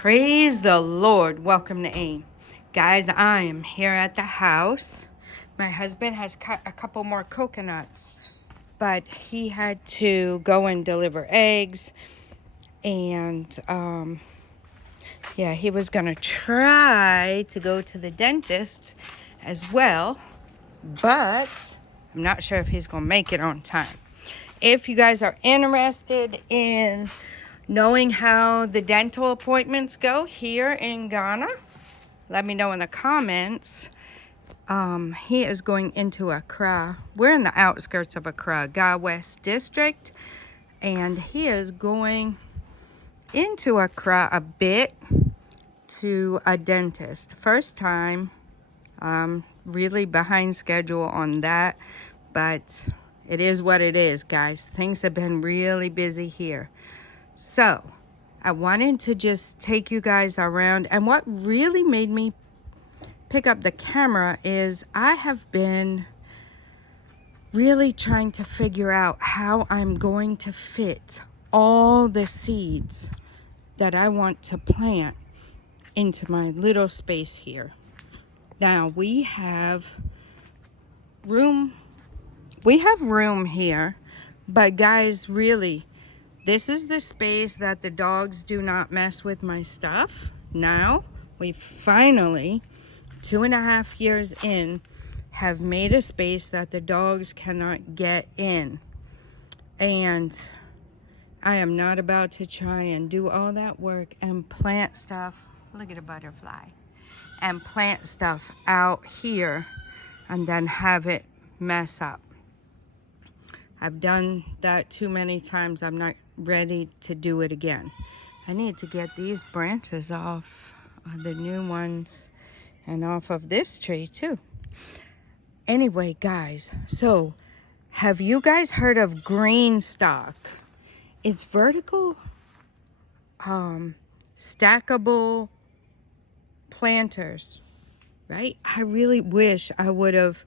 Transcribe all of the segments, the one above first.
Praise the Lord. Welcome to AIM. Guys, I am here at the house. My husband has cut a couple more coconuts, but he had to go and deliver eggs. And, yeah, he was going to try to go to the dentist as well, but I'm not sure if he's going to make it on time. If you guys are interested in knowing how the dental appointments go here in Ghana, let me know in the comments. He is going into Accra. We're in the outskirts of Accra, Ga West District, and he is going into Accra a bit to a dentist. First time, really behind schedule on that, but it is what it is, guys. Things have been really busy here. So I wanted to just take you guys around, and what really made me pick up the camera is I have been really trying to figure out how I'm going to fit all the seeds that I want to plant into my little space here. Now we have room here, but guys, really, this is the space that the dogs do not mess with my stuff. Now we finally, 2.5 years in, have made a space that the dogs cannot get in. And I am not about to try and do all that work and plant stuff. Look at a butterfly. And plant stuff out here and then have it mess up. I've done that too many times. I'm not ready to do it again. I need to get these branches off, the new ones, and off of this tree too. Anyway, guys, so have you guys heard of green stock? It's vertical, stackable planters, right? I really wish I would have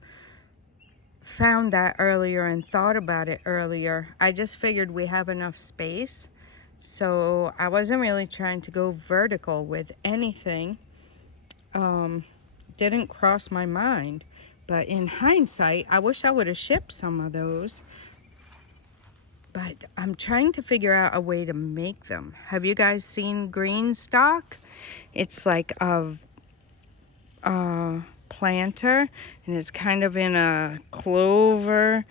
found that earlier and thought about it earlier. I just figured we have enough space, so I wasn't really trying to go vertical with anything. Didn't cross my mind, but in hindsight, I wish I would have shipped some of those. But I'm trying to figure out a way to make them. Have you guys seen green stock? It's like a planter, and it's kind of in a clover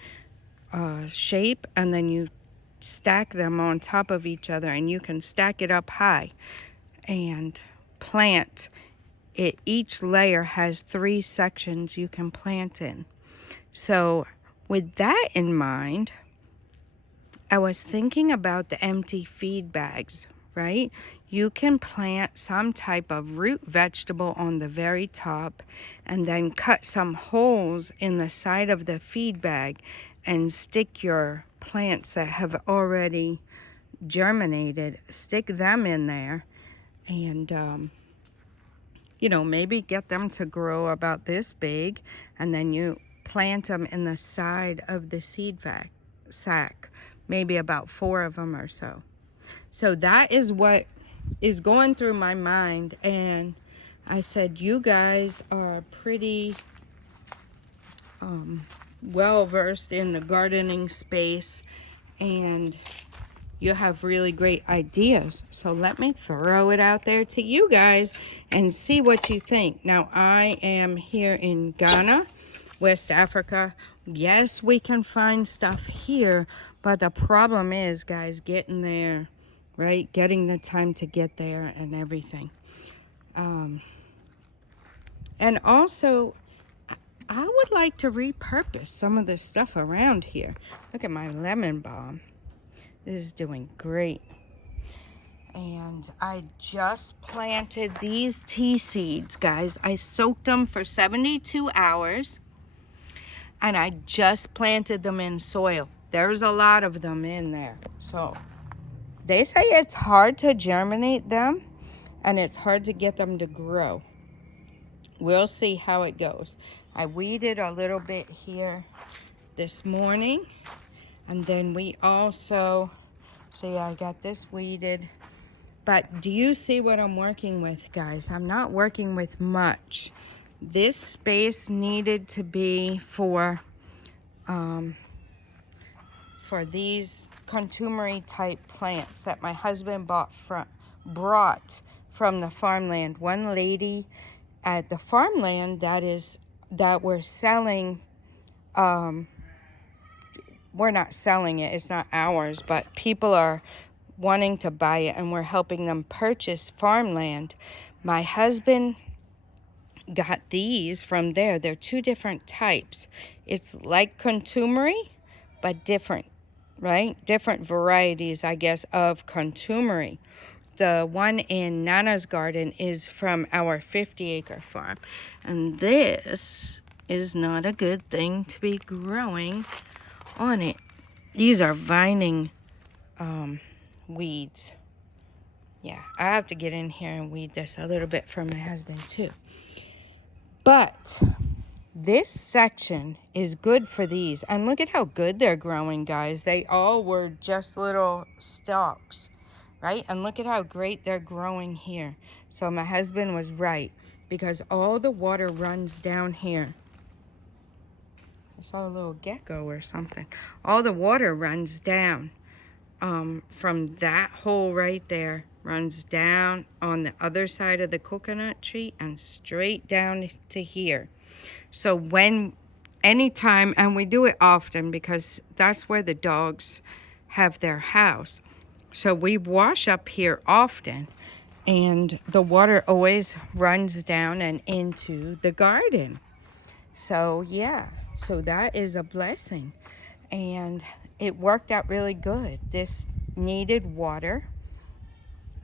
shape, and then you stack them on top of each other, and you can stack it up high and plant it. Each layer has 3 sections you can plant in. So with that in mind, I was thinking about the empty feed bags, right? You can plant some type of root vegetable on the very top and then cut some holes in the side of the feed bag and stick your plants that have already germinated, stick them in there, and maybe get them to grow about this big, and then you plant them in the side of the seed sack, maybe about 4 of them or so. So that is what is going through my mind, and I said, you guys are pretty well versed in the gardening space, and you have really great ideas. So let me throw it out there to you guys and see what you think. Now, I am here in Ghana, West Africa. Yes, we can find stuff here, but the problem is, guys, getting there, right? Getting the time to get there and everything. And also, I would like to repurpose some of this stuff around here. Look at my lemon balm. This is doing great. And I just planted these tea seeds, guys. I soaked them for 72 hours. And I just planted them in soil. There's a lot of them in there. So they say it's hard to germinate them, and it's hard to get them to grow. We'll see how it goes. I weeded a little bit here this morning, and then we also, see, I got this weeded But do you see what I'm working with, guys? I'm not working with much. This space needed to be for these contumery type plants that my husband brought from the farmland. One lady at the farmland that we're selling, we're not selling it, it's not ours, but people are wanting to buy it and we're helping them purchase farmland. My husband got these from there. They're two different types. It's like contumery, but different, right? Different varieties, I guess, of contumery. The one in Nana's garden is from our 50-acre farm. And this is not a good thing to be growing on it. These are vining weeds. Yeah, I have to get in here and weed this a little bit for my husband too. But this section is good for these. And look at how good they're growing, guys. They all were just little stalks, right? And look at how great they're growing here. So my husband was right, because all the water runs down here. I saw a little gecko or something. All the water runs down from that hole right there, runs down on the other side of the coconut tree and straight down to here. So anytime, and we do it often because that's where the dogs have their house. So we wash up here often, and the water always runs down and into the garden. So yeah, so that is a blessing. And it worked out really good. This needed water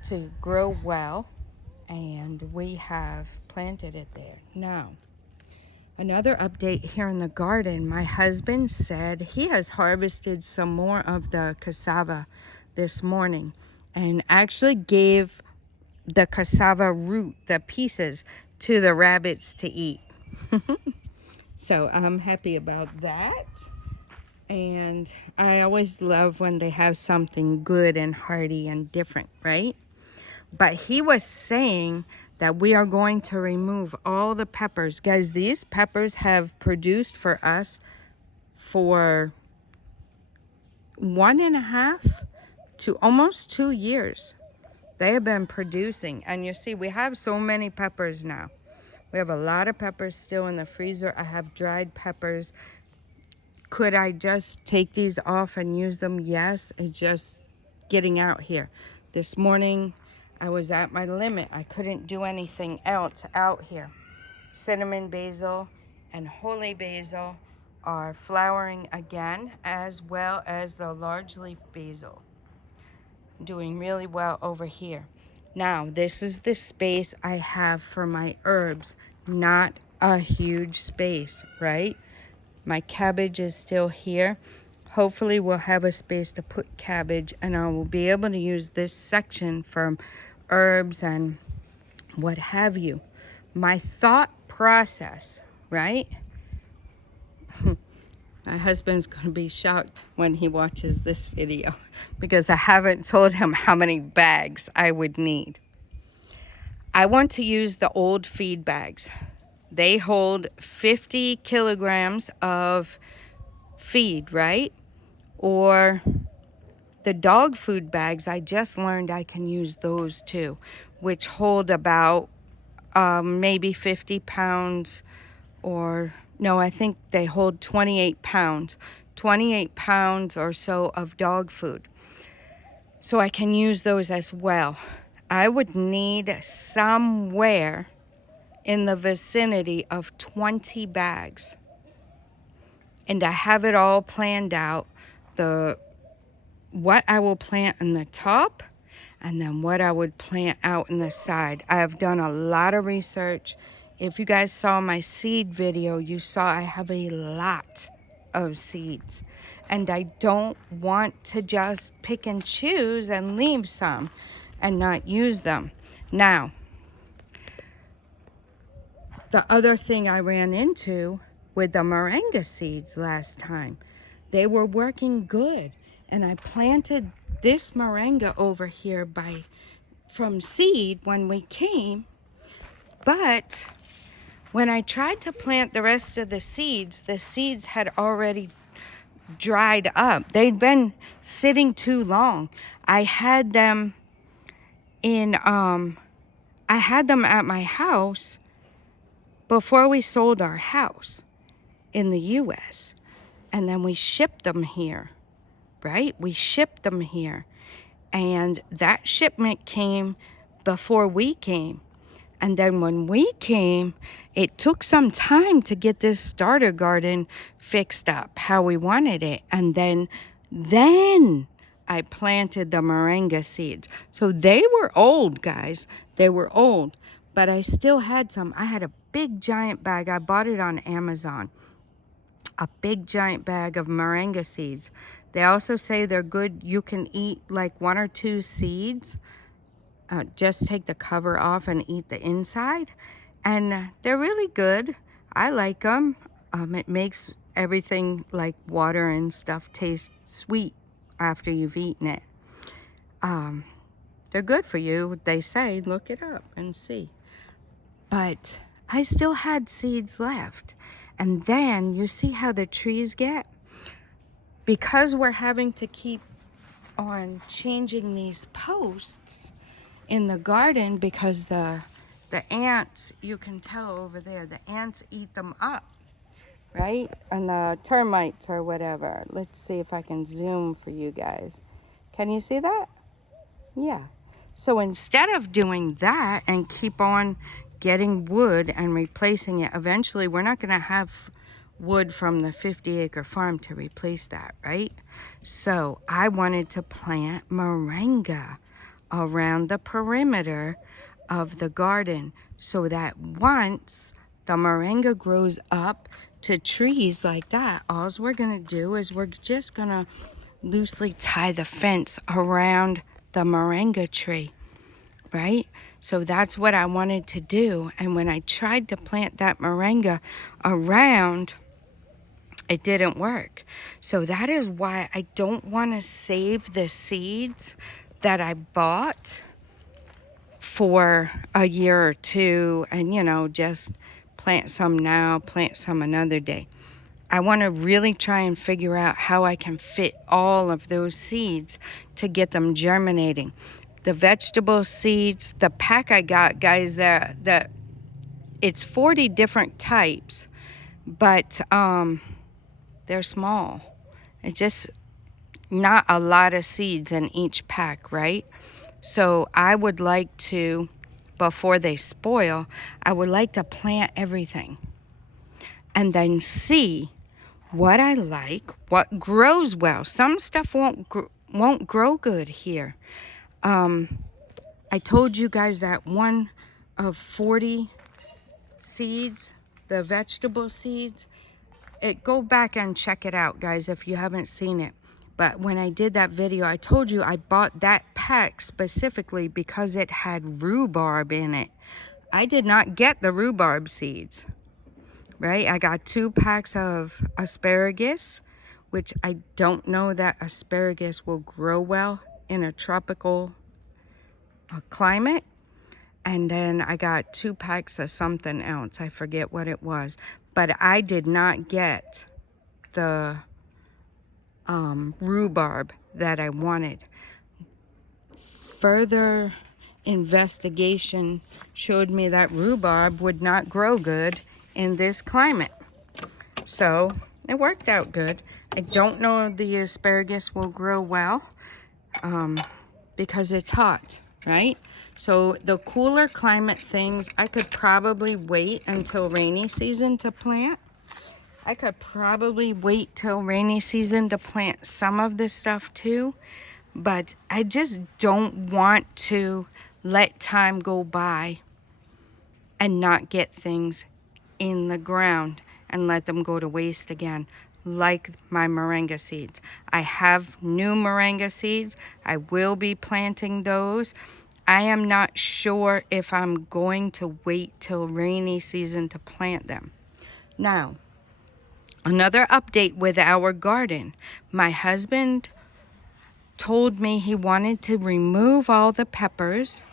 to grow well, and we have planted it there. Now, another update here in the garden, my husband said he has harvested some more of the cassava this morning and actually gave the cassava root, the pieces, to the rabbits to eat. So I'm happy about that. And I always love when they have something good and hearty and different, right? But he was saying that we are going to remove all the peppers. Guys, these peppers have produced for us for 1.5 to almost 2 years. They have been producing. And you see, we have so many peppers now. We have a lot of peppers still in the freezer. I have dried peppers. Could I just take these off and use them? Yes, it's just getting out here. This morning, I was at my limit. I couldn't do anything else out here. Cinnamon basil and holy basil are flowering again, as well as the large leaf basil. Doing really well over here. Now, this is the space I have for my herbs. Not a huge space, right? My cabbage is still here. Hopefully we'll have a space to put cabbage, and I will be able to use this section for herbs and what have you. My thought process, right? My husband's going to be shocked when he watches this video because I haven't told him how many bags I would need. I want to use the old feed bags. They hold 50 kilograms of feed, right? Or the dog food bags, I just learned I can use those too, which hold about maybe 50 pounds, or no, I think they hold 28 pounds. 28 pounds or so of dog food. So I can use those as well. I would need somewhere in the vicinity of 20 bags. And I have it all planned out. What I will plant in the top, and then what I would plant out in the side. I have done a lot of research. If you guys saw my seed video, you saw I have a lot of seeds. And I don't want to just pick and choose and leave some and not use them. Now, the other thing I ran into with the moringa seeds last time, they were working good. And I planted this moringa over here by from seed when we came, but when I tried to plant the rest of the seeds had already dried up. They'd been sitting too long. I had them at my house before we sold our house in the US. And then we shipped them here, right? We shipped them here. And that shipment came before we came. And then when we came, it took some time to get this starter garden fixed up how we wanted it. And then I planted the moringa seeds. So they were old, guys. They were old. But I still had some. I had a big giant bag. I bought it on Amazon. A big giant bag of moringa seeds. They also say they're good. You can eat like 1 or 2 seeds. Just take the cover off and eat the inside. And they're really good. I like them. It makes everything like water and stuff taste sweet after you've eaten it. They're good for you, they say. Look it up and see. But I still had seeds left. And then you see how the trees get? Because we're having to keep on changing these posts in the garden because the ants, you can tell over there, the ants eat them up, right? And the termites or whatever. Let's see if I can zoom for you guys. Can you see that? Yeah. So instead of doing that and keep on getting wood and replacing it, eventually we're not going to have wood from the 50-acre farm to replace that, right? So I wanted to plant moringa around the perimeter of the garden so that once the moringa grows up to trees like that, all we're going to do is we're just going to loosely tie the fence around the moringa tree, right? So that's what I wanted to do. And when I tried to plant that moringa around, it didn't work. So that is why I don't want to save the seeds that I bought for a year or two and, you know, just plant some now, plant some another day. I want to really try and figure out how I can fit all of those seeds to get them germinating. The vegetable seeds, the pack I got, guys, that it's 40 different types, but they're small. It's just not a lot of seeds in each pack, right? So I would like to, before they spoil, I would like to plant everything and then see what I like, what grows well. Some stuff won't grow good here. I told you guys that one of 40 seeds, the vegetable seeds, go back and check it out, guys, if you haven't seen it. But when I did that video, I told you I bought that pack specifically because it had rhubarb in it. I did not get the rhubarb seeds, right? I got 2 packs of asparagus, which I don't know that asparagus will grow well in a tropical climate. And then I got 2 packs of something else. I forget what it was. But I did not get the rhubarb that I wanted. Further investigation showed me that rhubarb would not grow good in this climate. So it worked out good. I don't know if the asparagus will grow well because it's hot, right? So the cooler climate things, I could probably wait until rainy season to plant. I could probably wait till rainy season to plant some of this stuff too, but I just don't want to let time go by and not get things in the ground and let them go to waste again, like my moringa seeds. I have new moringa seeds. I will be planting those. I am not sure if I'm going to wait till rainy season to plant them. Now, another update with our garden. My husband told me he wanted to remove all the peppers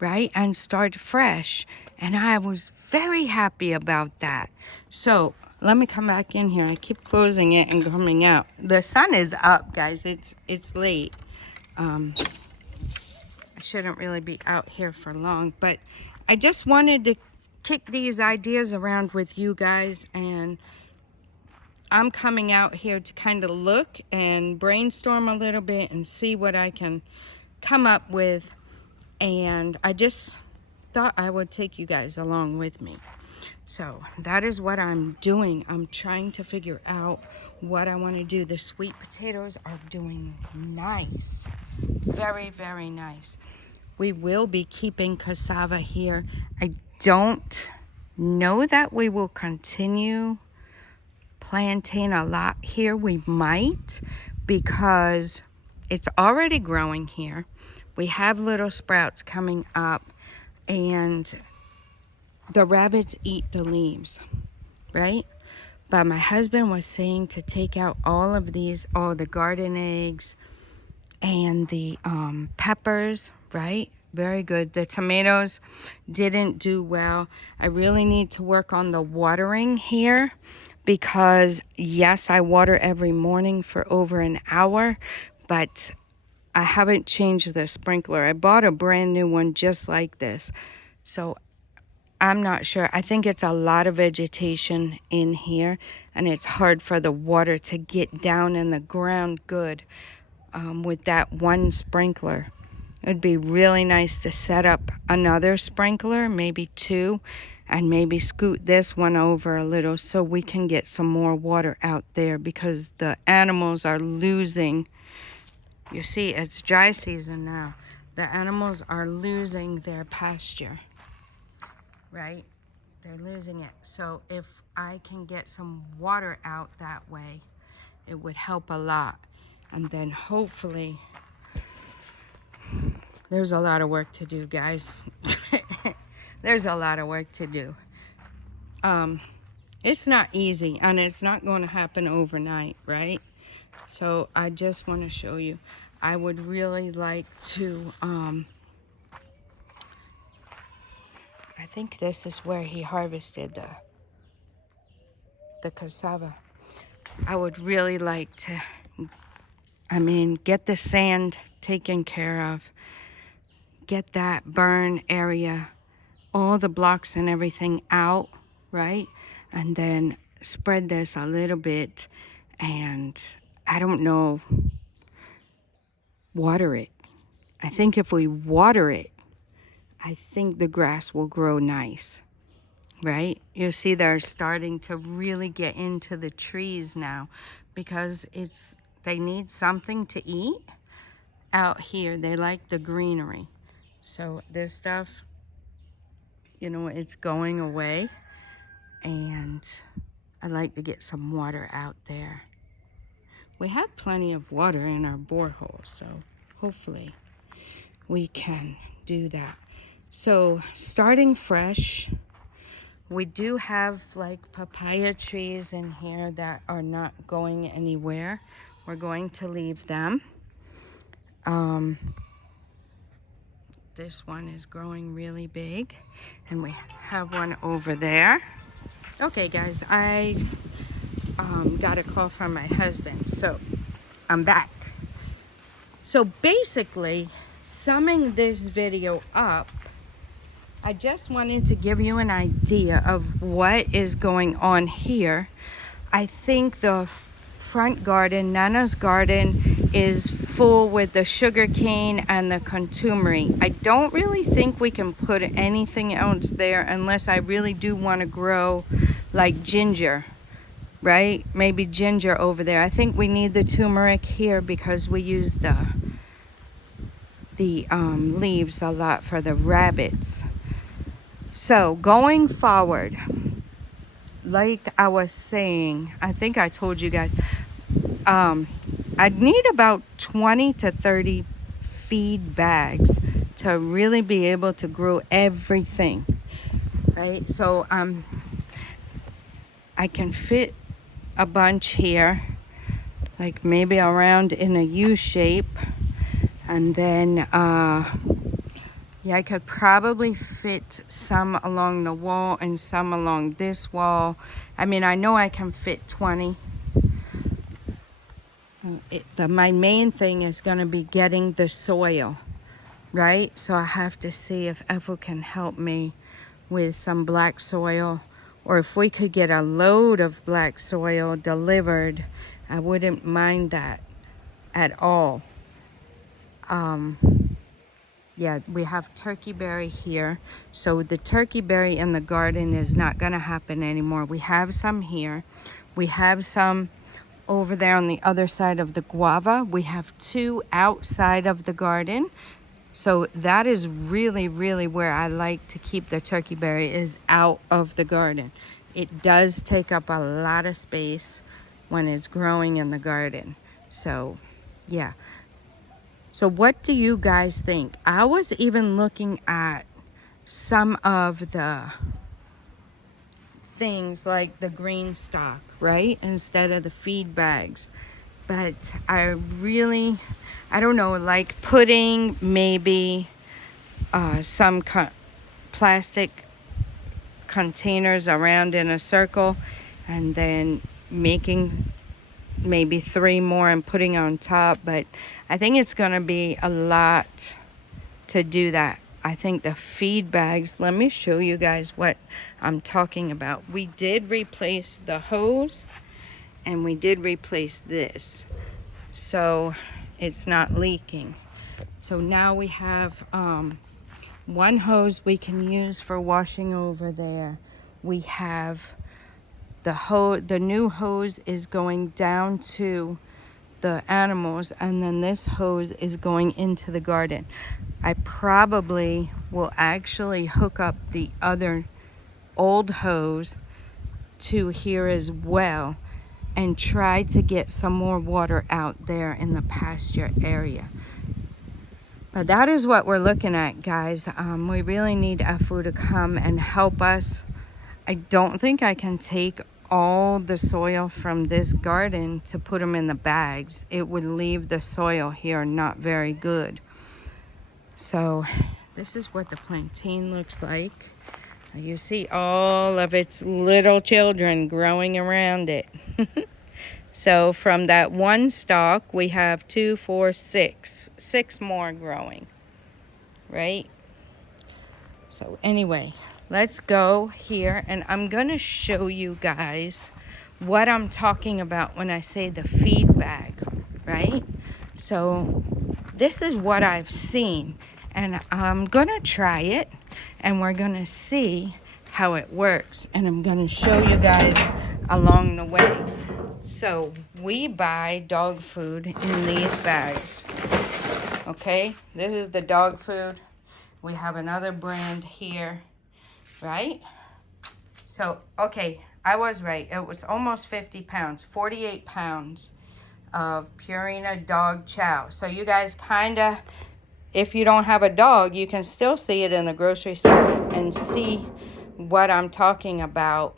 right? And start fresh. And I was very happy about that. So let me come back in here. I keep closing it and coming out. The sun is up, guys. It's late. I shouldn't really be out here for long, but I just wanted to kick these ideas around with you guys, and I'm coming out here to kind of look and brainstorm a little bit and see what I can come up with. And I just thought I would take you guys along with me. So that is what I'm doing. I'm trying to figure out what I want to do. The sweet potatoes are doing nice. Very, very nice. We will be keeping cassava here. I don't know that we will continue planting a lot here. We might, because it's already growing here. We have little sprouts coming up, and the rabbits eat the leaves, right? But my husband was saying to take out all of these, all the garden eggs and the peppers, right? Very good. The tomatoes didn't do well. I really need to work on the watering here, because yes, I water every morning for over an hour, but I haven't changed the sprinkler. I bought a brand new one just like this. So I'm not sure. I think it's a lot of vegetation in here, and it's hard for the water to get down in the ground good with that one sprinkler. It would be really nice to set up another sprinkler, maybe two, and maybe scoot this one over a little so we can get some more water out there, because the animals are losing. You see, it's dry season now. The animals are losing their pasture, right? They're losing it. So if I can get some water out that way, it would help a lot. And then hopefully, there's a lot of work to do, guys. There's a lot of work to do. It's not easy, and it's not going to happen overnight, right? So I just want to show you. I would really like to, I think this is where he harvested the cassava. I would really like to, get the sand taken care of, get that burn area, all the blocks and everything out, right? And then spread this a little bit, and I don't know, water it. I think if we water it, I think the grass will grow nice, right? You see they're starting to really get into the trees now, because they need something to eat out here. They like the greenery. So this stuff, it's going away, and I'd like to get some water out there. We have plenty of water in our borehole, so hopefully we can do that. So starting fresh, we do have like papaya trees in here that are not going anywhere. We're going to leave them. This one is growing really big, and we have one over there. Okay, guys, I got a call from my husband, so I'm back. So basically, summing this video up, I just wanted to give you an idea of what is going on here. I think the front garden, Nana's garden, is full with the sugar cane and the contumery. I don't really think we can put anything else there unless I really do want to grow like ginger, right? Maybe ginger over there. I think we need the turmeric here because we use the leaves a lot for the rabbits. So going forward, like I was saying, I think I told you guys, I'd need about 20 to 30 feed bags to really be able to grow everything, right? So I can fit a bunch here, like maybe around in a U shape, and then Yeah, I could probably fit some along the wall and some along this wall. I mean, I know I can fit 20. My main thing is going to be getting the soil, right? So I have to see if Ethel can help me with some black soil, or if we could get a load of black soil delivered, I wouldn't mind that at all. Yeah, we have turkey berry here. So the turkey berry in the garden is not going to happen anymore. We have some here. We have some over there on the other side of the guava. We have 2 outside of the garden. So that is really, really where I like to keep the turkey berry, is out of the garden. It does take up a lot of space when it's growing in the garden. So, yeah. So what do you guys think? I was even looking at some of the things like the green stock, right? Instead of the feed bags. But I don't know, like putting maybe some plastic containers around in a circle, and then making maybe 3 more and putting on top. But I think it's going to be a lot to do that. I think the feed bags, let me show you guys what I'm talking about. We did replace the hose, and we did replace this, so it's not leaking. So now we have 1 hose we can use for washing over there. We have the new hose is going down to the animals, and then this hose is going into the garden. I probably will actually hook up the other old hose to here as well, and try to get some more water out there in the pasture area. But that is what we're looking at, guys. We really need Ethel to come and help us. I don't think I can take all the soil from this garden to put them in the bags. It would leave the soil here not very good. So this is what the plantain looks like. You see all of its little children growing around it. So from that 1 stalk, we have 2, 4, 6 more growing, right? So anyway, let's go here, and I'm going to show you guys what I'm talking about when I say the feed bag, right? So this is what I've seen, and I'm going to try it, and we're going to see how it works, and I'm going to show you guys along the way. So we buy dog food in these bags, okay? This is the dog food. We have another brand here, right? So, okay, I was right. It was almost 50 pounds, 48 pounds of Purina dog chow. So you guys kind of, if you don't have a dog, you can still see it in the grocery store and see what I'm talking about,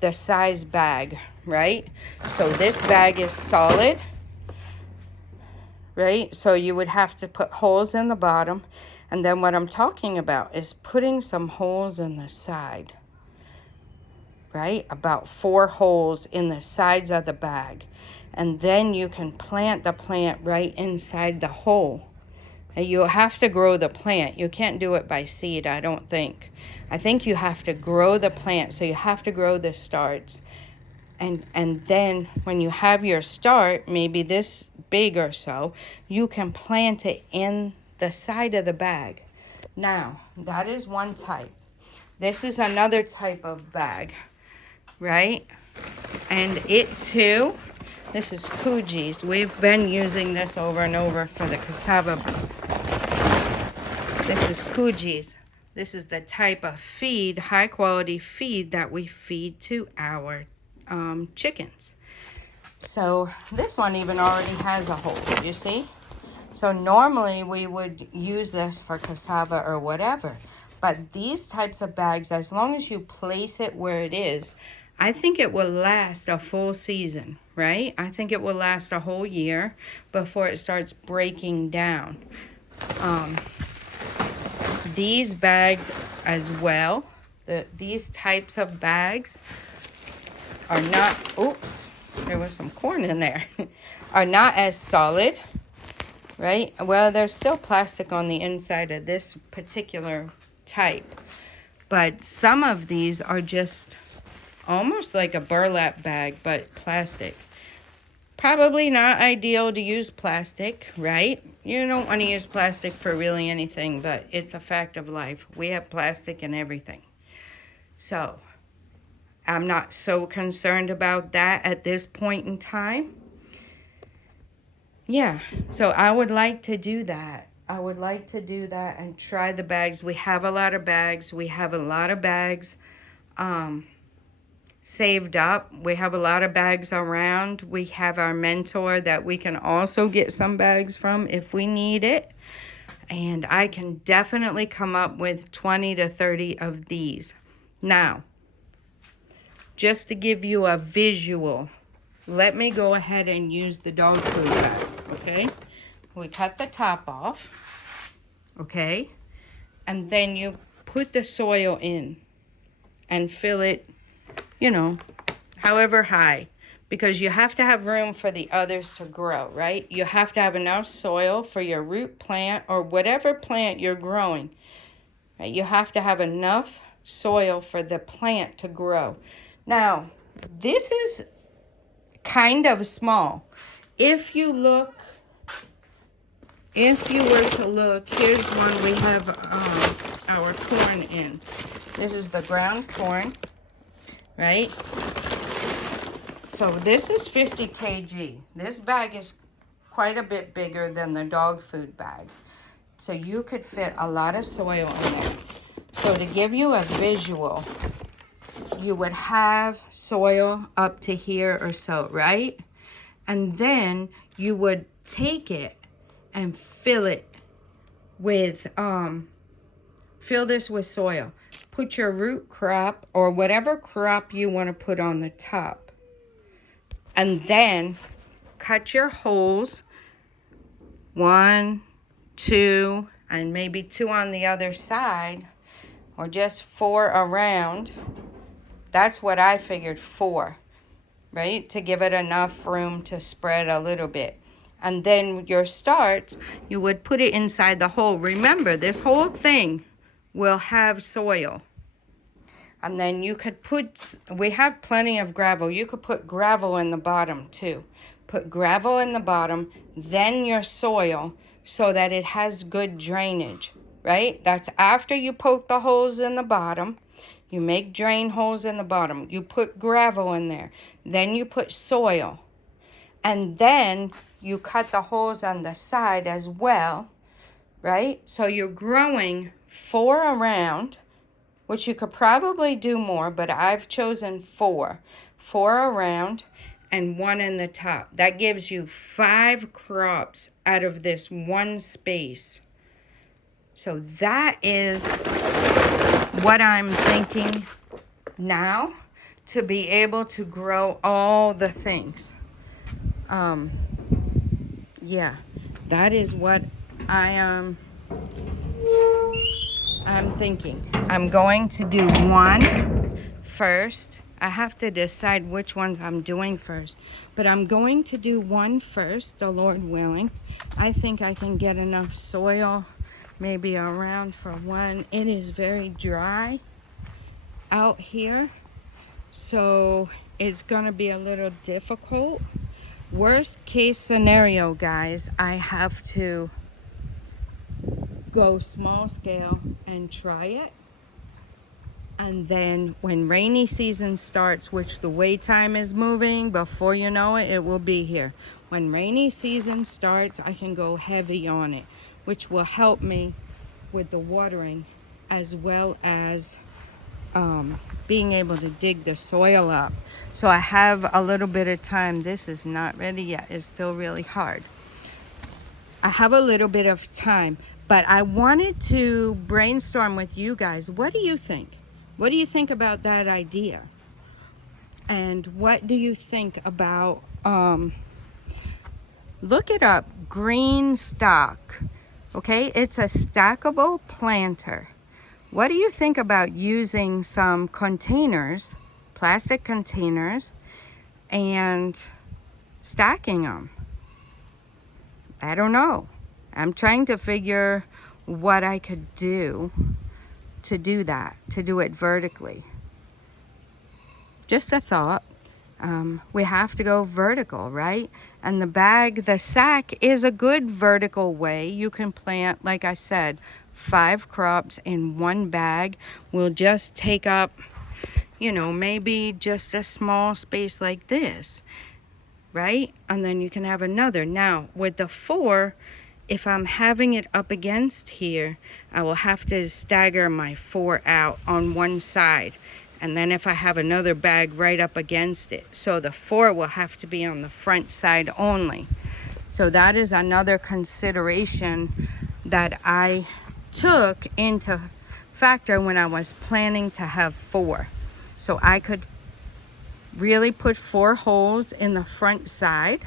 the size bag, right? So this bag is solid, right? So you would have to put holes in the bottom. And then what I'm talking about is putting some holes in the side, right? About 4 holes in the sides of the bag. And then you can plant the plant right inside the hole. And you have to grow the plant. You can't do it by seed, I don't think. I think you have to grow the plant. So you have to grow the starts. And then when you have your start, maybe this big or so, you can plant it in the side of the bag. Now, that is one type. This is another type of bag, right? And it too, this is Fuji's. We've been using this over and over for the cassava. This is Fuji's. This is the type of feed, high quality feed that we feed to our chickens. So this one even already has a hole, you see? So normally we would use this for cassava or whatever. But these types of bags, as long as you place it where it is, I think it will last a full season, right? I think it will last a whole year before it starts breaking down. these bags as well, these types of bags are not, oops, there was some corn in there, are not as solid, right? Well, there's still plastic on the inside of this particular type, but some of these are just almost like a burlap bag, but plastic. Probably not ideal to use plastic, right? You don't want to use plastic for really anything, but it's a fact of life. We have plastic in everything. So, I'm not so concerned about that at this point in time. Yeah, so I would like to do that. I would like to do that and try the bags. We have a lot of bags. We have a lot of bags saved up. We have a lot of bags around. We have our mentor that we can also get some bags from if we need it. And I can definitely come up with 20 to 30 of these. Now, just to give you a visual, let me go ahead and use the dog food bag, okay? We cut the top off, okay? And then you put the soil in and fill it, you know, however high, because you have to have room for the others to grow, right? You have to have enough soil for your root plant or whatever plant you're growing. Right? You have to have enough soil for the plant to grow. Now, this is kind of small. If you were to look, here's one we have our corn in. This is the ground corn, right? So this is 50 kg. This bag is quite a bit bigger than the dog food bag. So you could fit a lot of soil in there. So to give you a visual, you would have soil up to here or so, right? And then you would take it and fill it with, fill this with soil. Put your root crop or whatever crop you want to put on the top. And then cut your holes, 1, 2, and maybe 2 on the other side, or just 4 around. That's what I figured, 4, right? To give it enough room to spread a little bit. And then your starts, you would put it inside the hole. Remember, this whole thing will have soil. And then you could put, we have plenty of gravel. You could put gravel in the bottom too. Put gravel in the bottom, then your soil, so that it has good drainage, right? That's after you poke the holes in the bottom. You make drain holes in the bottom. You put gravel in there. Then you put soil. And then you cut the holes on the side as well, right? So you're growing 4 around, which you could probably do more, but I've chosen 4. 4 around and 1 in the top. That gives you 5 crops out of this one space. So that is what I'm thinking now to be able to grow all the things. Yeah, that is what I'm thinking. I'm going to do 1 first. I have to decide which ones I'm doing first, but I'm going to do 1 first, the Lord willing. I think I can get enough soil maybe around for 1. It is very dry out here, so it's going to be a little difficult. Worst case scenario, guys, I have to go small scale and try it. And then when rainy season starts, which the wait time is moving, before you know it, it will be here. When rainy season starts, I can go heavy on it, which will help me with the watering as well as being able to dig the soil up. So I have a little bit of time. This is not ready yet. It's still really hard. I have a little bit of time, but I wanted to brainstorm with you guys. What do you think? What do you think about that idea? And what do you think about, look it up, green stock. Okay, it's a stackable planter. What do you think about using some containers, plastic containers, and stacking them? I don't know. I'm trying to figure what I could do to do that, to do it vertically. Just a thought. We have to go vertical, right? And the sack is a good vertical way. You can plant, like I said, 5 crops in one bag. Will just take up, maybe just a small space like this, right? And then you can have another. Now, with the 4, if I'm having it up against here, I will have to stagger my 4 out on one side. And then if I have another bag right up against it, so the 4 will have to be on the front side only. So that is another consideration that I took into factor when I was planning to have 4. So I could really put 4 holes in the front side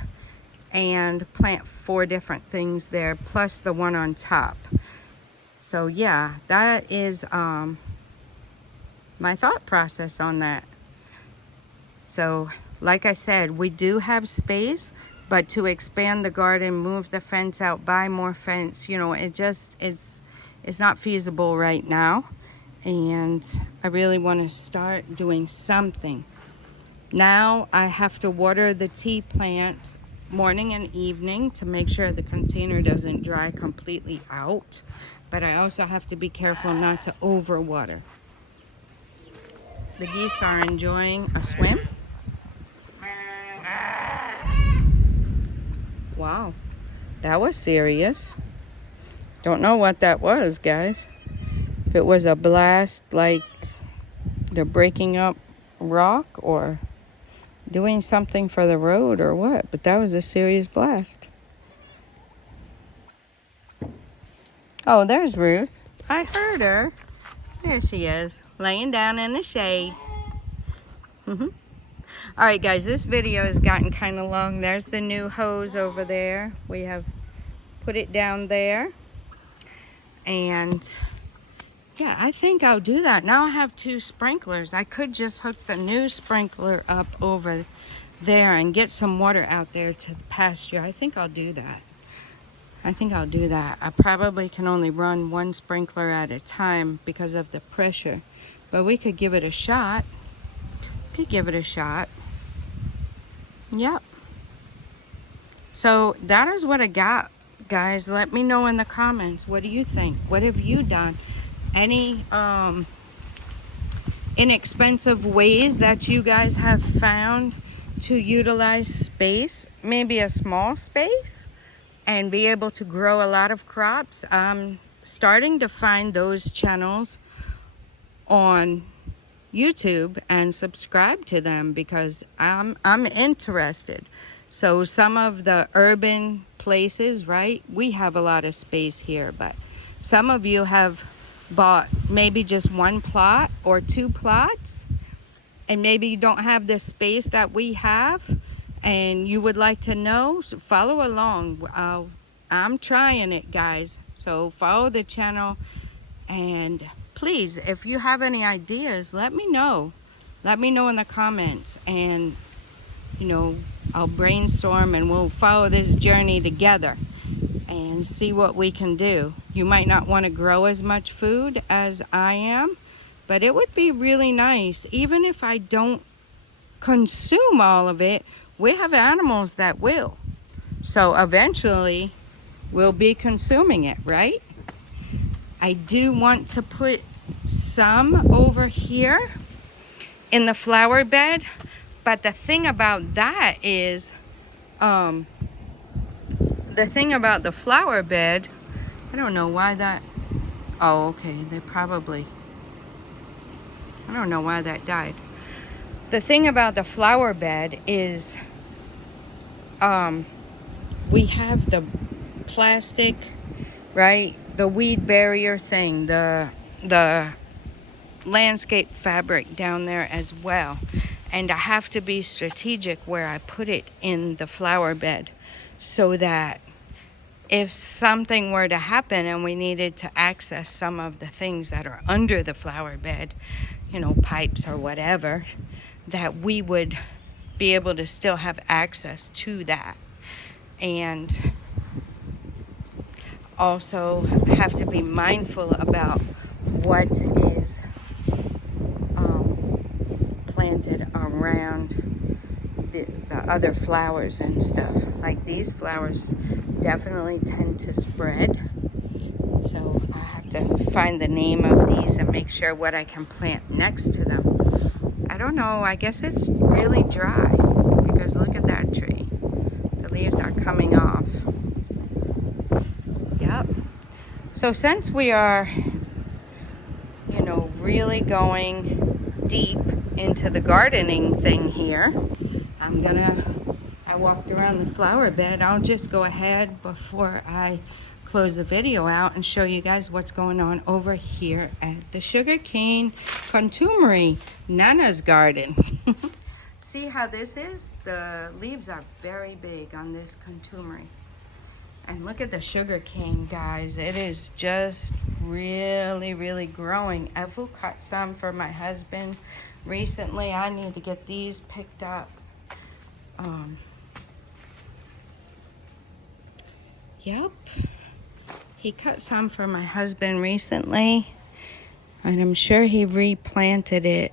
and plant 4 different things there, plus the one on top. So yeah, that is my thought process on that. So like I said, we do have space, but to expand the garden, move the fence out, buy more fence, it's not feasible right now. And I really want to start doing something. Now I have to water the tea plants morning and evening to make sure the container doesn't dry completely out. But I also have to be careful not to overwater. The geese are enjoying a swim. Wow, that was serious. Don't know what that was, guys. If it was a blast like they're breaking up rock or doing something for the road or what, but that was a serious blast. Oh, there's Ruth. I heard her. There she is, laying down in the shade. All right, guys, this video has gotten kind of long. There's the new hose over there. We have put it down there. And yeah, I think I'll do that. Now I have 2 sprinklers. I could just hook the new sprinkler up over there and get some water out there to the pasture. I think I'll do that. I probably can only run 1 sprinkler at a time because of the pressure, but we could give it a shot. Yep. So that is what I got, guys. Let me know in the comments. What do you think? What have you done? Any inexpensive ways that you guys have found to utilize space, maybe a small space, and be able to grow a lot of crops? I'm starting to find those channels on YouTube and subscribe to them because I'm interested. So some of the urban places, right, we have a lot of space here, but some of you have bought maybe just 1 plot or 2 plots, and maybe you don't have the space that we have, and you would like to know, so follow along. I'm trying it, guys. So follow the channel, and please, if you have any ideas, let me know. Let me know in the comments, and I'll brainstorm and we'll follow this journey together and see what we can do. You might not want to grow as much food as I am, but it would be really nice. Even if I don't consume all of it, we have animals that will. So eventually we'll be consuming it, right? I do want to put some over here in the flower bed, but the thing about that is, the thing about the flower bed, I don't know why that, oh, okay, I don't know why that died. The thing about the flower bed is, we have the plastic, right? The weed barrier thing, the landscape fabric down there as well. And I have to be strategic where I put it in the flower bed so that if something were to happen and we needed to access some of the things that are under the flower bed, you know, pipes or whatever, that we would be able to still have access to that. And also have to be mindful about what is planted around the other flowers and stuff. Like these flowers definitely tend to spread. So I have to find the name of these and make sure what I can plant next to them. I don't know, I guess it's really dry because look at that tree. The leaves are coming off. Yep. So since we are, you know, really going deep into the gardening thing here, I walked around the flower bed. I'll just go ahead before I close the video out and show you guys what's going on over here at the sugarcane contumery, Nana's garden. See how this is? The leaves are very big on this contumery. And look at the sugarcane, guys. It is just really growing. Efu cut some for my husband recently. I need to get these picked up. Yep. He cut some for my husband recently. And I'm sure he replanted it.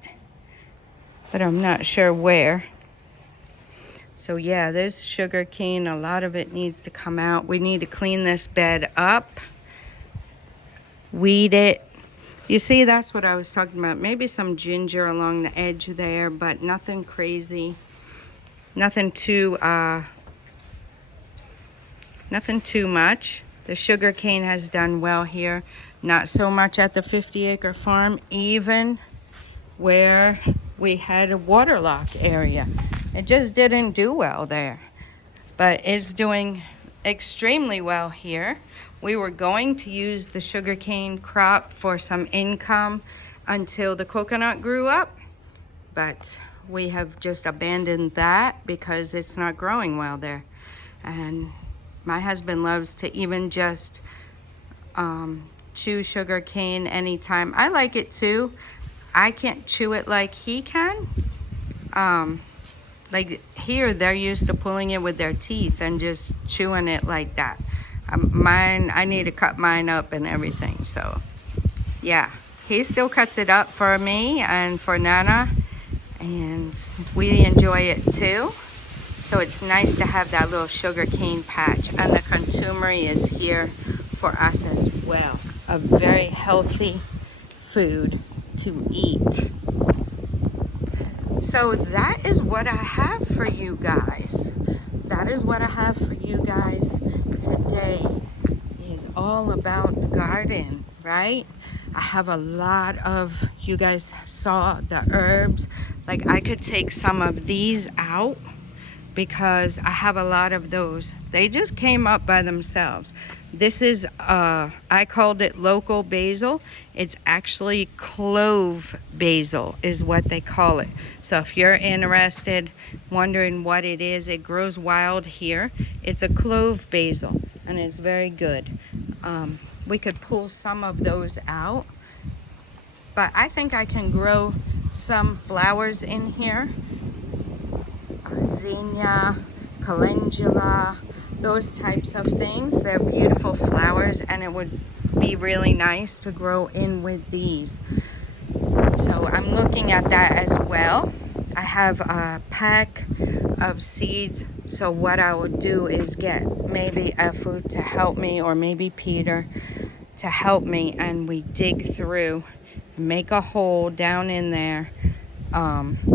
But I'm not sure where. So yeah, this sugar cane, a lot of it needs to come out. We need to clean this bed up, weed it. You see, that's what I was talking about. Maybe some ginger along the edge there, but nothing crazy. Nothing too much. The sugar cane has done well here. Not so much at the 50-acre farm, even where we had a waterlock area. It just didn't do well there, but it's doing extremely well here. We were going to use the sugarcane crop for some income until the coconut grew up, but we have just abandoned that because it's not growing well there. And my husband loves to even just chew sugarcane anytime. I like it too. I can't chew it like he can. Like here, they're used to pulling it with their teeth and just chewing it like that. Mine, I need to cut mine up and everything. So, yeah, he still cuts it up for me and for Nana, and we enjoy it too. So it's nice to have that little sugar cane patch, and the contumery is here for us as well. A very healthy food to eat. So that is what I have for you guys. That is what I have for you guys today. Is all about the garden, right? I have a lot of, you guys saw the herbs. Like I could take some of these out because I have a lot of those. They just came up by themselves. This is, I called it local basil. It's actually clove basil is what they call it. So if you're interested, wondering what it is, it grows wild here. It's a clove basil and it's very good. We could pull some of those out, but I think I can grow some flowers in here. Zinnia, calendula, those types of things. They're beautiful flowers and it would be really nice to grow in with these. So I'm looking at that as well. I have a pack of seeds. So what I would do is get maybe Efu to help me, or maybe Peter to help me, and we dig through, make a hole down in there,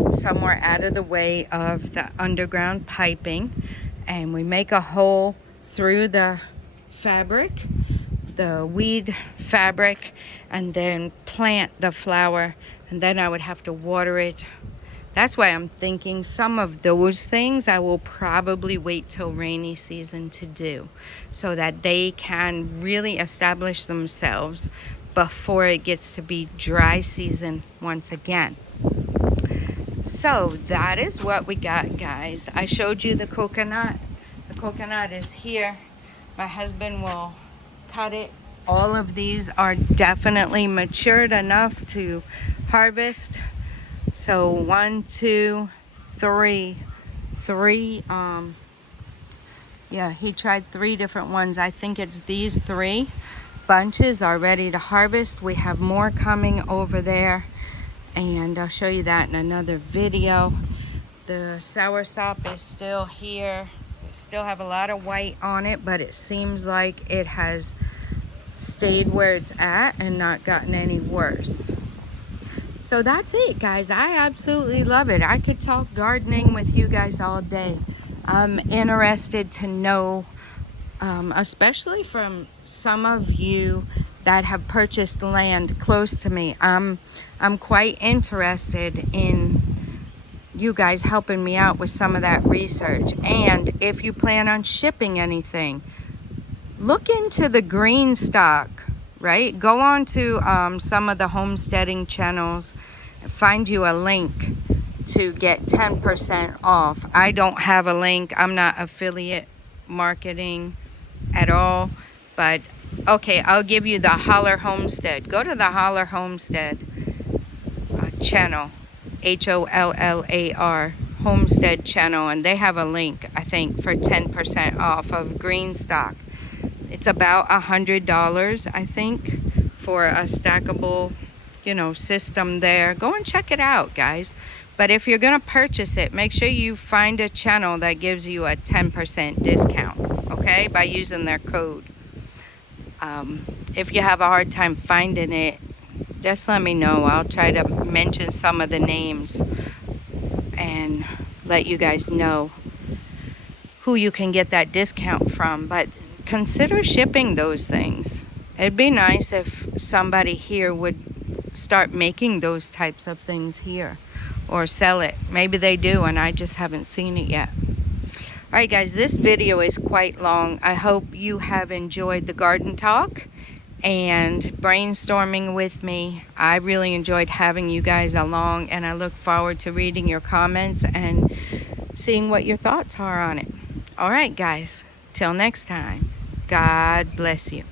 somewhere out of the way of the underground piping, and we make a hole through the fabric, the weed fabric, and then plant the flower, and then I would have to water it. That's why I'm thinking some of those things I will probably wait till rainy season to do, so that they can really establish themselves before it gets to be dry season once again. So that is what we got, guys. I showed you the coconut. The coconut is here. My husband will cut it. All of these are definitely matured enough to harvest. So 1, 2, 3, yeah, he tried 3 different ones. I think it's these 3 bunches are ready to harvest. We have more coming over there, and I'll show you that in another video. The soursop is still here. We still have a lot of white on it, but it seems like it has stayed where it's at and not gotten any worse. So that's it, guys. I absolutely love it. I could talk gardening with you guys all day. I'm interested to know, especially from some of you that have purchased land close to me. I'm quite interested in you guys helping me out with some of that research. And if you plan on shipping anything, look into the green stock, right? Go on to some of the homesteading channels and find you a link to get 10% off. I don't have a link. I'm not affiliate marketing at all, but okay, I'll give you the Holler Homestead. Go to the Holler Homestead channel, HOLLAR Homestead channel, and they have a link, I think, for 10% off of green stock. It's about $100, I think, for a stackable, system there. Go and check it out, guys. But if you're going to purchase it, make sure you find a channel that gives you a 10% discount, okay, by using their code. If you have a hard time finding it, just let me know. I'll try to mention some of the names and let you guys know who you can get that discount from. But consider shipping those things. It'd be nice if somebody here would start making those types of things here or sell it. Maybe they do and I just haven't seen it yet. Alright guys, this video is quite long. I hope you have enjoyed the garden talk and brainstorming with me. I really enjoyed having you guys along, and I look forward to reading your comments and seeing what your thoughts are on it. Alright guys, till next time, God bless you.